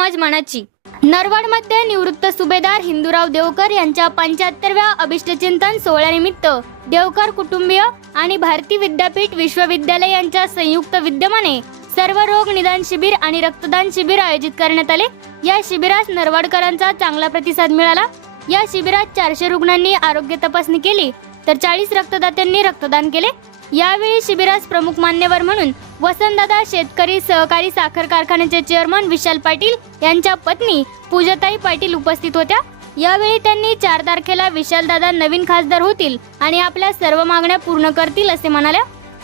आज मनाची. नरवाडमध्ये निवृत्त सुभेदार हिंदूराव देवकर यांच्या पंच्याहत्तरव्या अभिष्टचिंतन सोहळ्यानिमित्त देवकर कुटुंबीय आणि भारती विद्यापीठ विश्वविद्यालय यांच्या संयुक्त विद्यमाने सर्व रोग निदान शिबिर आणि रक्तदान शिबिर आयोजित करण्यात आले. या शिबिरास नरवाडकरांचा चांगला प्रतिसाद मिळाला. या शिबिरात चारशे रुग्णांनी आरोग्य तपासणी केली. तर चाळीस रक्तदात्यांनी रक्तदान केले. यावेळी शिबिरास प्रमुख मान्यवर म्हणून वसंतदादा शेतकरी सहकारी साखर कारखान्याचे चेअरमन विशाल पाटील यांच्या पत्नी पूजाताई पाटील उपस्थित होत्या. यावेळी त्यांनी चार तारखेला विशालदादा नवीन खासदार होतील आणि आपल्या सर्व मागण्या पूर्ण करतील असे म्हणाल्या.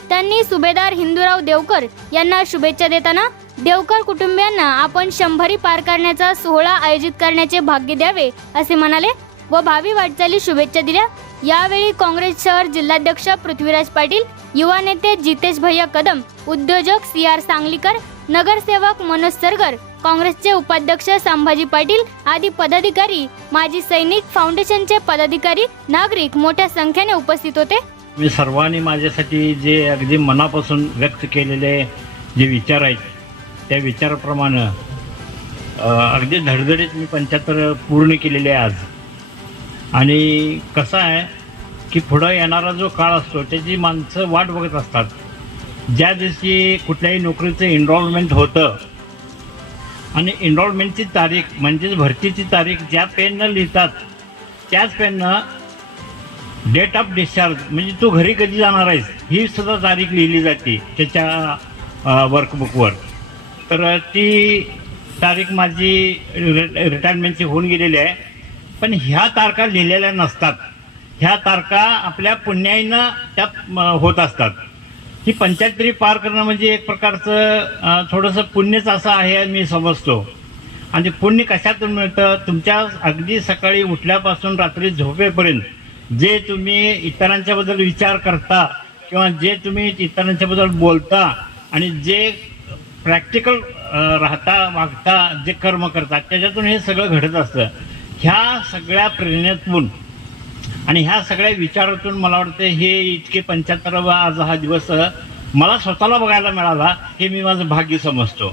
त्यांनी सुभेदार हिंदूराव देवकर यांना शुभेच्छा देताना देवकर कुटुंबियांना आपण शंभरी पार करण्याचा सोहळा आयोजित करण्याचे भाग्य द्यावे असे म्हणाले व भावी वाटचाली शुभेच्छा दिल्या. यावेळी काँग्रेस शहर जिल्हाध्यक्ष पृथ्वीराज पाटील युवा नेते जितेश भैया कदम उद्योजक सी आर सांगलीकर नगरसेवक मनोज सरगर काँग्रेसचे उपाध्यक्ष संभाजी पाटील आदी पदाधिकारी माजी सैनिक फाउंडेशनचे पदाधिकारी नागरिक मोठ्या संख्येने उपस्थित होते. मी सर्वांनी माझ्यासाठी जे अगदी मनापासून व्यक्त केलेले जे विचार आहेत त्या विचाराप्रमाणे अगदी धडधडीत मी पंच्याहत्तर पूर्ण केलेले आहे आज. आणि कसं आहे की पुढं येणारा जो काळ असतो त्याची माणसं वाट बघत असतात. ज्या दिवशी कुठल्याही नोकरीचं एनरोलमेंट होतं आणि एनरोलमेंटची तारीख म्हणजेच भरतीची तारीख ज्या पेननं लिहितात त्याच पेननं डेट ऑफ डिस्चार्ज म्हणजे तू घरी कधी जाणार आहेस ही सुद्धा तारीख लिहिली जाते त्याच्या वर्कबुकवर तर ती तारीख माझी रि रिटायरमेंटची होऊन गेलेली आहे. पण ह्या तारखा लिहिलेल्या नसतात. ह्या तारखा आपल्या पुण्याईनं त्या होत असतात. ही पंचायतरी पार करणं म्हणजे एक प्रकारचं थोडंसं पुण्यच असं आहे मी समजतो. आणि पुण्य कशातून मिळतं? तुमच्या अगदी सकाळी उठल्यापासून रात्री झोपेपर्यंत जे तुम्ही इतरांच्याबद्दल विचार करता किंवा जे तुम्ही इतरांच्याबद्दल बोलता आणि जे प्रॅक्टिकल राहता वागता जे कर्म करता त्याच्यातून हे सगळं घडत असतं. ह्या सगळ्या प्रेरणेतून आणि ह्या सगळ्या विचारातून मला वाटतं हे इतके पंच्याहत्तरावा आज हा दिवस मला स्वतःला बघायला मिळाला हे मी माझं भाग्य समजतो.